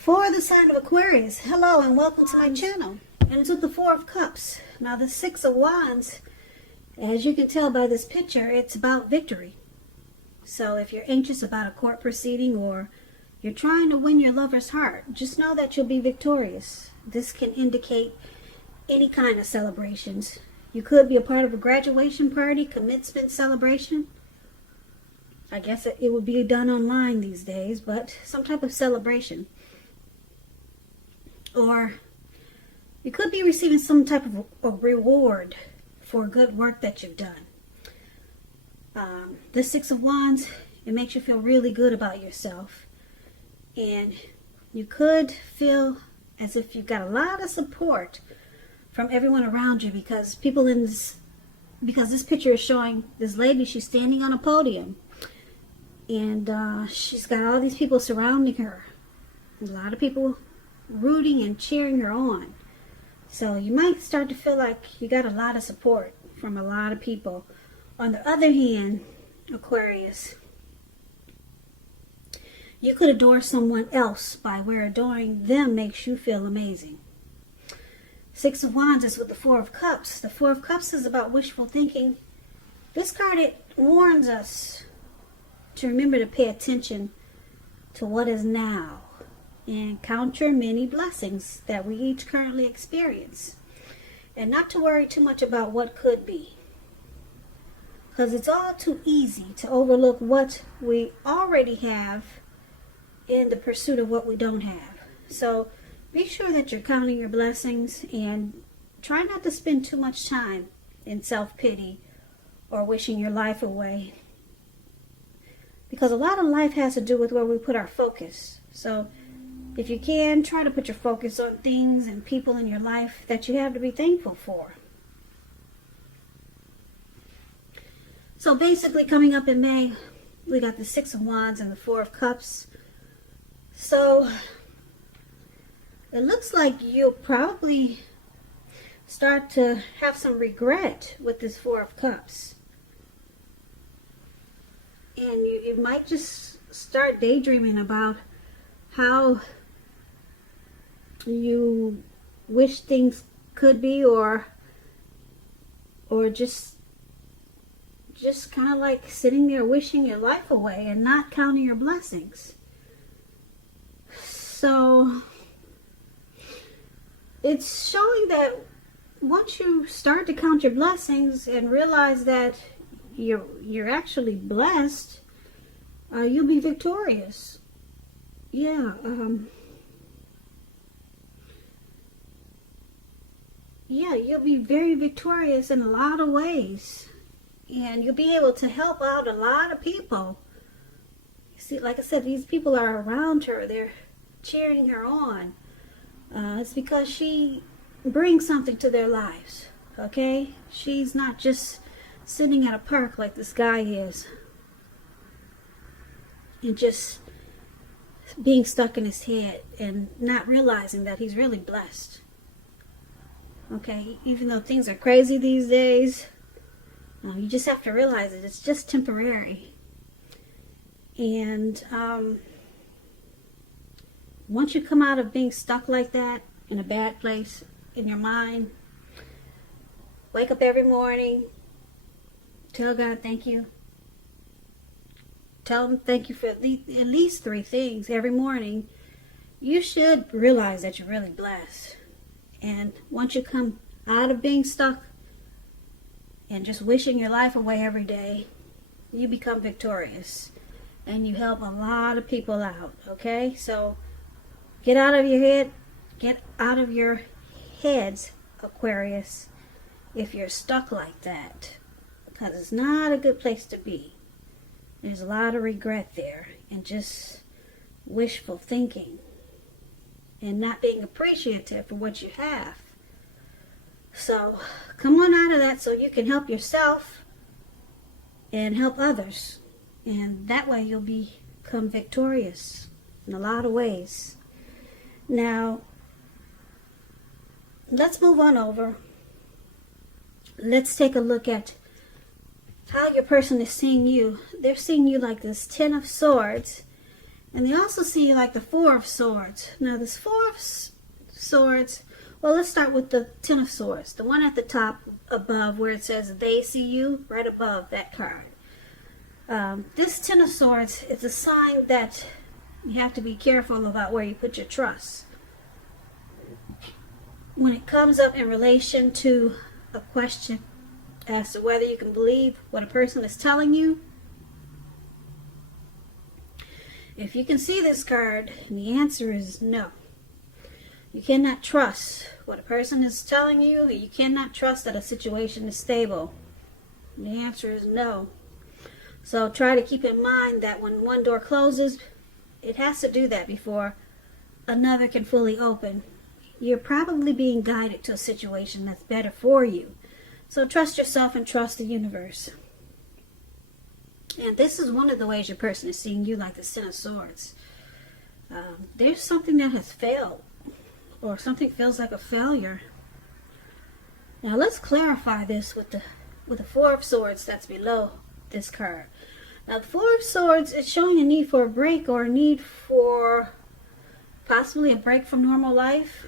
For the sign of Aquarius, hello and welcome to my channel. And it's with the Four of Cups. Now the Six of Wands, as you can tell by this picture, it's about victory. So if you're anxious about a court proceeding or you're trying to win your lover's heart, just know that you'll be victorious. This can indicate any kind of celebrations. You could be a part of a graduation party, commencement celebration. I guess it would be done online these days, but some type of celebration. Or you could be receiving some type of a reward for good work that you've done. The Six of Wands, it makes you feel really good about yourself. And you could feel as if you've got a lot of support from everyone around you because this picture is showing this lady, she's standing on a podium. And she's got all these people surrounding her. A lot of people rooting and cheering her on. So you might start to feel like you got a lot of support from a lot of people. On the other hand, Aquarius, you could adore someone else by where adoring them makes you feel amazing. Six of Wands is with the Four of Cups. The Four of Cups is about wishful thinking. This card, it warns us to remember to pay attention to what is now and count your many blessings that we each currently experience, and not to worry too much about what could be, because it's all too easy to overlook what we already have in the pursuit of what we don't have. So be sure that you're counting your blessings and try not to spend too much time in self-pity or wishing your life away, because a lot of life has to do with where we put our focus. So if you can, try to put your focus on things and people in your life that you have to be thankful for. So basically, coming up in May, we got the Six of Wands and the Four of Cups. So it looks like you'll probably start to have some regret with this Four of Cups. And you might just start daydreaming about how you wish things could be, or just kind of like sitting there wishing your life away and not counting your blessings. So it's showing that once you start to count your blessings and realize that you're actually blessed, you'll be victorious. Yeah, you'll be very victorious in a lot of ways. And you'll be able to help out a lot of people. You see, like I said, these people are around her. They're cheering her on. It's because she brings something to their lives, okay? She's not just sitting at a park like this guy is and just being stuck in his head and not realizing that he's really blessed. Okay, even though things are crazy these days, you just have to realize that it's just temporary. And once you come out of being stuck like that in a bad place in your mind, wake up every morning, tell God thank you. Tell him thank you for at least 3 things every morning. You should realize that you're really blessed. And once you come out of being stuck and just wishing your life away every day, you become victorious. And you help a lot of people out, okay? So get out of your head. Get out of your heads, Aquarius, if you're stuck like that. Because it's not a good place to be. There's a lot of regret there. And just wishful thinking. And not being appreciative for what you have. So come on out of that so you can help yourself and help others. And that way you'll become victorious in a lot of ways. Now, let's move on over. Let's take a look at how your person is seeing you. They're seeing you like this Ten of Swords. And they also see like the Four of Swords. Now this Four of Swords, well, let's start with the Ten of Swords. The one at the top above where it says they see you, right above that card. This Ten of Swords is a sign that you have to be careful about where you put your trust. When it comes up in relation to a question as to whether you can believe what a person is telling you, if you can see this card, the answer is no. You cannot trust what a person is telling you. You cannot trust that a situation is stable. The answer is no. So try to keep in mind that when one door closes, it has to do that before another can fully open. You're probably being guided to a situation that's better for you. So trust yourself and trust the universe. And this is one of the ways your person is seeing you, like the Ten of Swords. There's something that has failed, or something feels like a failure. Now let's clarify this with the Four of Swords that's below this card. Now the Four of Swords is showing a need for a break, or a need for possibly a break from normal life.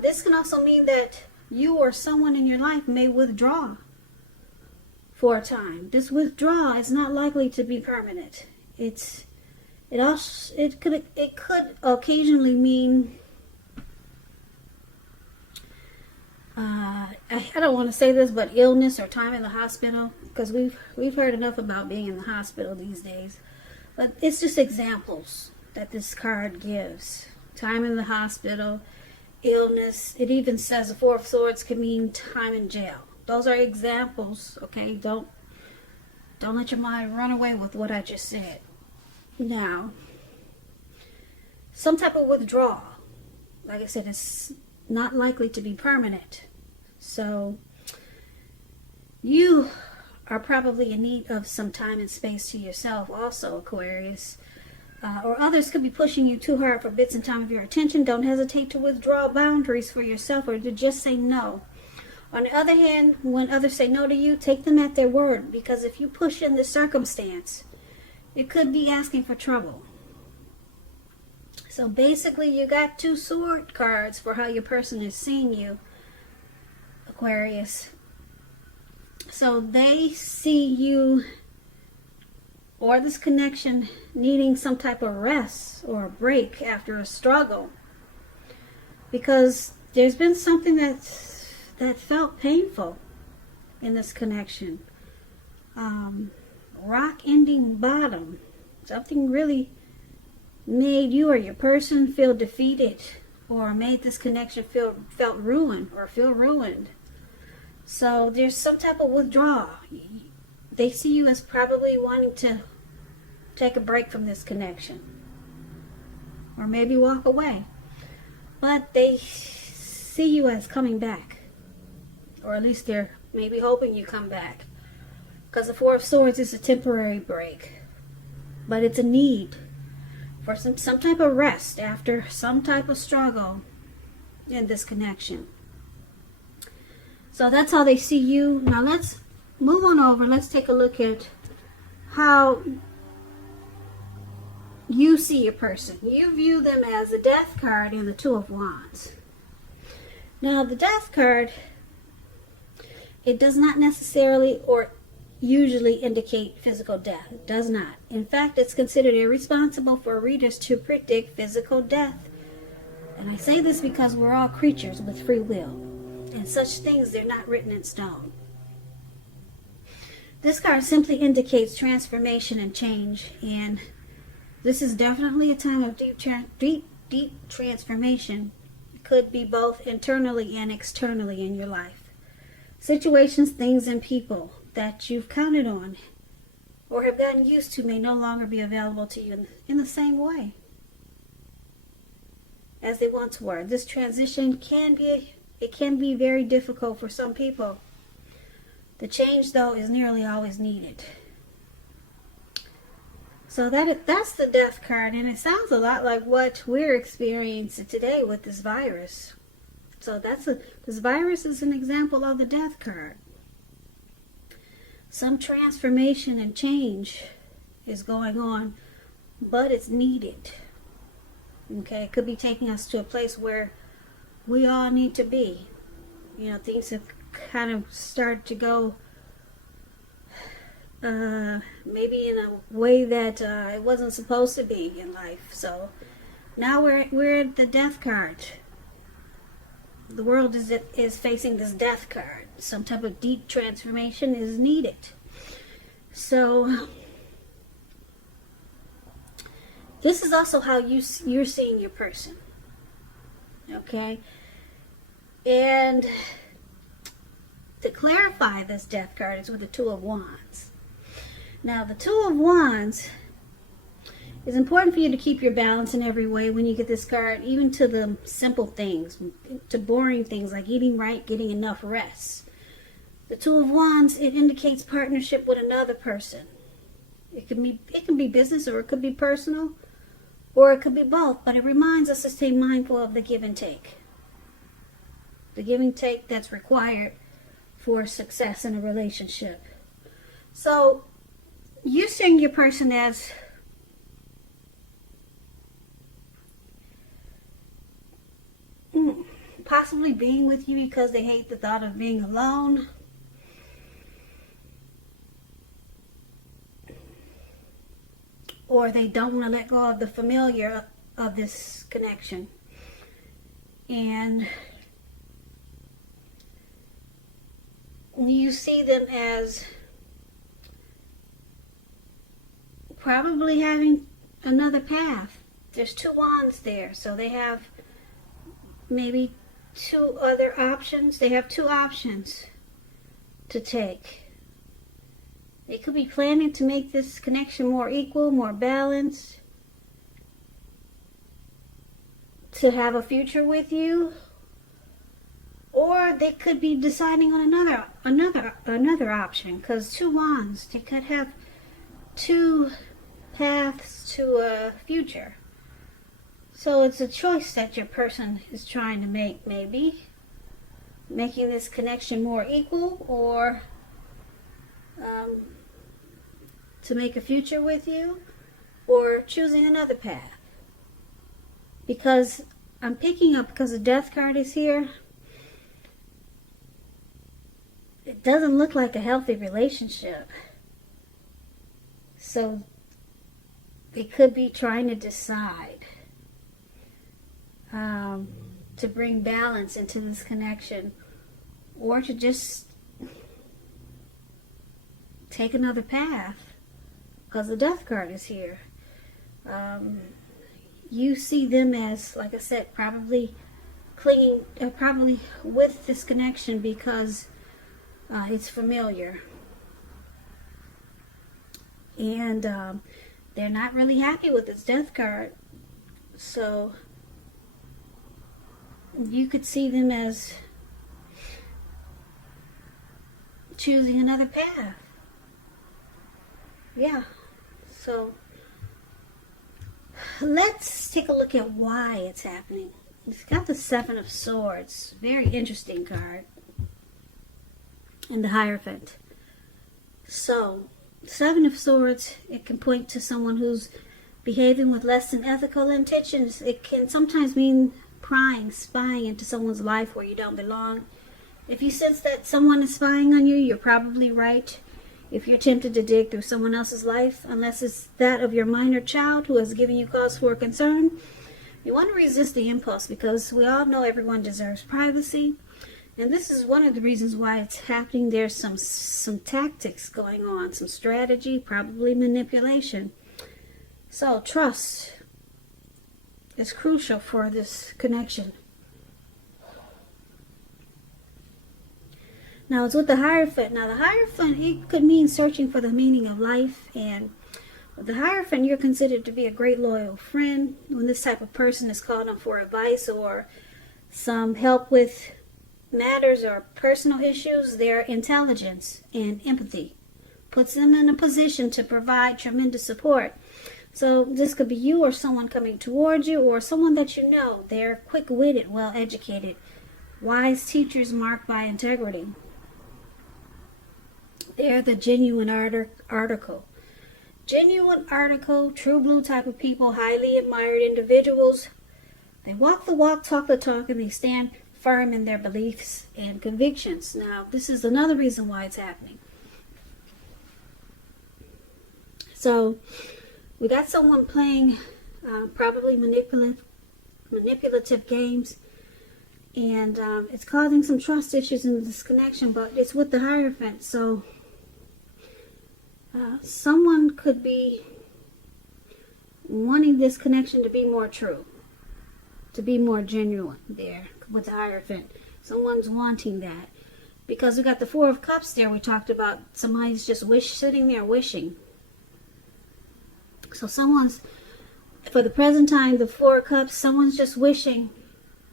This can also mean that you or someone in your life may withdraw for a time. This withdrawal is not likely to be permanent. It could occasionally mean I don't want to say this, but illness or time in the hospital, because we've heard enough about being in the hospital these days. But it's just examples that this card gives. Time in the hospital, illness. It even says the Four of Swords could mean time in jail. Those are examples, okay? Don't let your mind run away with what I just said. Now, some type of withdrawal, like I said, is not likely to be permanent. So you are probably in need of some time and space to yourself also, Aquarius. Or others could be pushing you too hard for bits and time of your attention. Don't hesitate to withdraw boundaries for yourself, or to just say no. On the other hand, when others say no to you, take them at their word, because if you push in this circumstance, it could be asking for trouble. So basically, you got two sword cards for how your person is seeing you, Aquarius. So they see you, or this connection, needing some type of rest or a break after a struggle, because there's been something that felt painful in this connection. Rock ending bottom. Something really made you or your person feel defeated, or made this connection felt ruined, or feel ruined. So there's some type of withdrawal. They see you as probably wanting to take a break from this connection, or maybe walk away. But they see you as coming back, or at least they're maybe hoping you come back, because the Four of Swords is a temporary break, but it's a need for some type of rest after some type of struggle in this connection. So that's how they see you. Now let's move on over. Let's take a look at how you see your person. You view them as the Death card and the Two of Wands. Now the Death card, it does not necessarily or usually indicate physical death. It does not. In fact, it's considered irresponsible for readers to predict physical death. And I say this because we're all creatures with free will, and such things, they're not written in stone. This card simply indicates transformation and change, and this is definitely a time of deep transformation. It could be both internally and externally in your life. Situations, things, and people that you've counted on or have gotten used to may no longer be available to you in the same way as they once were. This transition can be very difficult for some people. The change, though, is nearly always needed. So that's the Death card, and it sounds a lot like what we're experiencing today with this virus. So this virus is an example of the Death card. Some transformation and change is going on, but it's needed. Okay, it could be taking us to a place where we all need to be. You know, things have kind of started to go maybe in a way that it wasn't supposed to be in life. So now we're at the death card. The world is facing this death card. Some type of deep transformation is needed. So this is also how you're seeing your person. Okay? And to clarify this death card is with the Two of Wands. Now, the Two of Wands is important for you to keep your balance in every way when you get this card, even to the simple things, to boring things like eating right, getting enough rest. The Two of Wands, it indicates partnership with another person. It can be business, or it could be personal, or it could be both, but it reminds us to stay mindful of the give and take. The give and take that's required for success in a relationship. So, you're seeing your person as possibly being with you because they hate the thought of being alone. Or they don't want to let go of the familiar of this connection. And you see them as probably having another path. There's two wands there, so they have maybe two other options. They have two options to take. They could be planning to make this connection more equal, more balanced, to have a future with you, or they could be deciding on another option, because two wands, they could have two paths to a future. So it's a choice that your person is trying to make, maybe making this connection more equal, or to make a future with you, or choosing another path. Because I'm picking up, because the death card is here, it doesn't look like a healthy relationship. So they could be trying to decide to bring balance into this connection, or to just take another path, because the death card is here. You see them as, like I said, probably clinging, probably with this connection because it's familiar. And they're not really happy with this death card. So you could see them as choosing another path. Yeah. So let's take a look at why it's happening. It's got the Seven of Swords. Very interesting card. And the Hierophant. So, Seven of Swords, it can point to someone who's behaving with less than ethical intentions. It can sometimes mean prying, spying into someone's life where you don't belong. If you sense that someone is spying on you, you're probably right. If you're tempted to dig through someone else's life, unless it's that of your minor child who has given you cause for concern, you want to resist the impulse, because we all know everyone deserves privacy. And this is one of the reasons why it's happening. There's some tactics going on, some strategy, probably manipulation. So trust is crucial for this connection. Now it's with the Hierophant. Now the Hierophant, it could mean searching for the meaning of life. And with the Hierophant, you're considered to be a great loyal friend. When this type of person is called on for advice or some help with matters or personal issues, their intelligence and empathy puts them in a position to provide tremendous support. So this could be you or someone coming towards you, or someone that you know. They're quick-witted, well-educated, wise teachers marked by integrity. They're the genuine article. Genuine article, true blue type of people, highly admired individuals, They walk the walk, talk the talk, and they stand firm in their beliefs and convictions. Now, this is another reason why it's happening. So, we got someone playing probably manipulative games, and it's causing some trust issues in this connection, but it's with the Hierophant. So, someone could be wanting this connection to be more true, to be more genuine there with the Hierophant. Someone's wanting that. Because we got the Four of Cups there. We talked about somebody's just sitting there wishing. So someone's, for the present time, the Four of Cups, someone's just wishing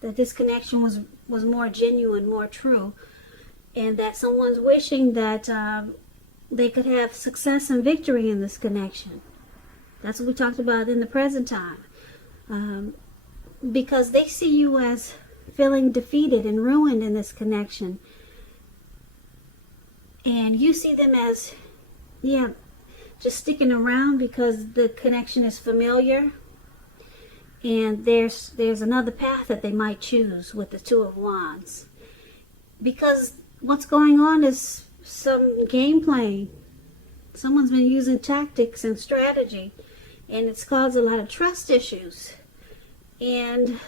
that this connection was more genuine, more true. And that someone's wishing that they could have success and victory in this connection. That's what we talked about in the present time. Because they see you as feeling defeated and ruined in this connection. And you see them as, just sticking around because the connection is familiar. And there's another path that they might choose with the Two of Wands. Because what's going on is some game playing. Someone's been using tactics and strategy. And it's caused a lot of trust issues. And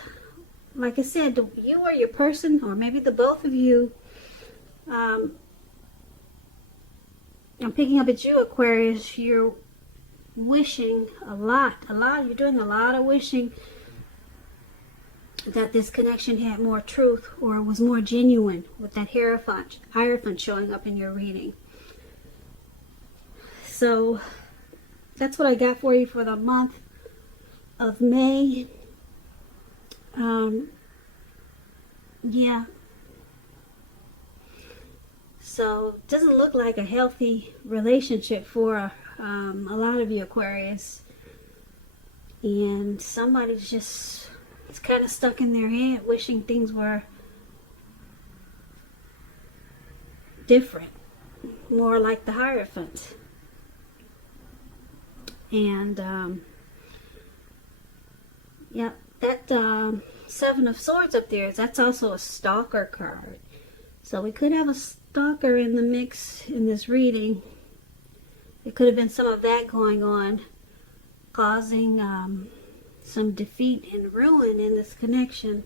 like I said, you or your person, or maybe the both of you, I'm picking up at you, Aquarius, you're wishing a lot. You're doing a lot of wishing that this connection had more truth or was more genuine with that Hierophant showing up in your reading. So that's what I got for you for the month of May. So it doesn't look like a healthy relationship for a lot of you, Aquarius. And somebody's just, it's kind of stuck in their head wishing things were different, more like the Hierophant. And that Seven of Swords up there, that's also a stalker card. So we could have a stalker in the mix in this reading. It could have been some of that going on, causing some defeat and ruin in this connection.